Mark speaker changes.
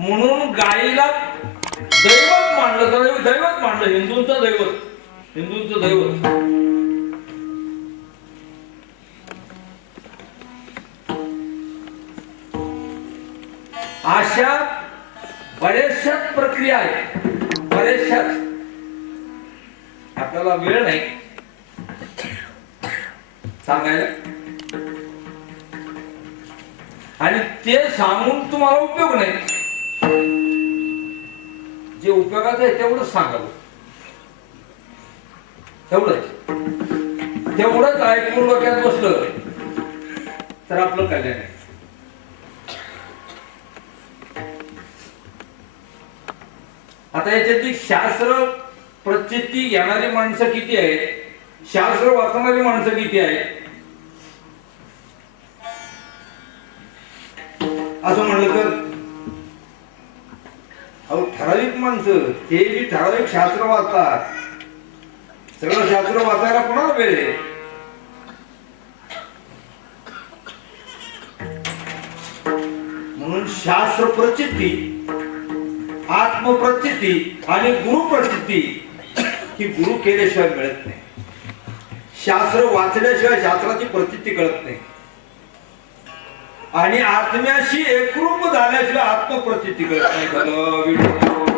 Speaker 1: म्हणून गायीला दैवत मानलं तर दैवत मानलं. हिंदूंचं दैवत. हिंदूंचं दैवत. अशा बऱ्याचशाच प्रक्रिया आहेत. बऱ्याचशाच आपल्याला वेळ नाही. सांगायला. आणि ते सांगून तुम्हाला उपयोग नाही. जे उपयोगाचं आहे तेवढंच सांगावं. तेवढंच. तेवढंच ऐकून डोक्यात बसलं तर आपलं कल्याण आहे. आता याच्यातली शास्त्र प्रचिती घेणारी माणसं किती आहेत शास्त्र वाचणारी माणसं किती आहेत असं म्हणलं तर अहो ठराविक माणसं ते जी ठराविक शास्त्र वाचतात सगळं शास्त्र वाचायला कोणाला वेळ आहे? म्हणून शास्त्र प्रचिती आत्मप्रचिती आणि गुरुप्रचिती ही गुरु केल्याशिवाय मिळत नाही. शास्त्र वाचल्याशिवाय शास्त्राची प्रचिती कळत नाही. आणि आत्म्याशी एकरूप झाल्याशिवाय आत्मप्रचिती कळत नाही विठ्ठल.